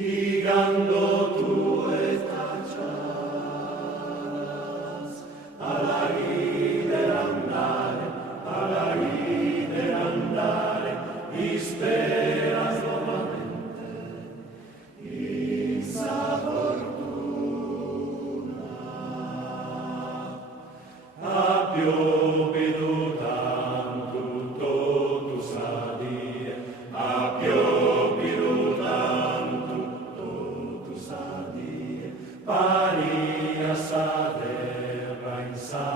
gigando tue tachas, a la rider andare, y speras nuovamente in sa fortuna. A piovido tanto tu sa dire, a piovido tanto tu sa dire, paria sa terra in sa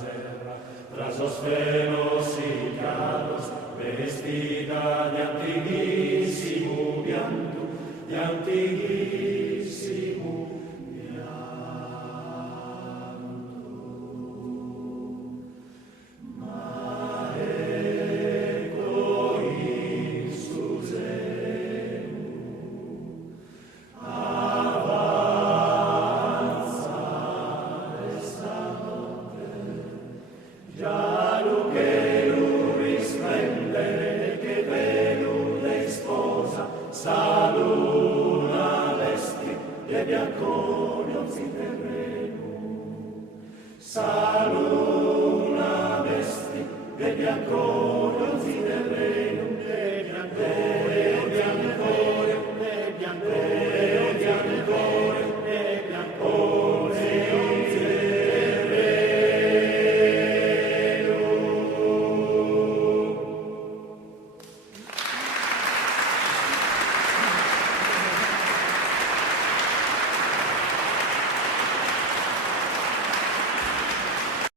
serra, tras los fenos y carros, vestida de antiguísimo vianto, de antiguísimo vianto. Ma ecco in su seno avanzare stanotte, già che risplendere che venuta sposa, sa luna vesti de biancone si terreno, sa luna vesti de biancone si terreno.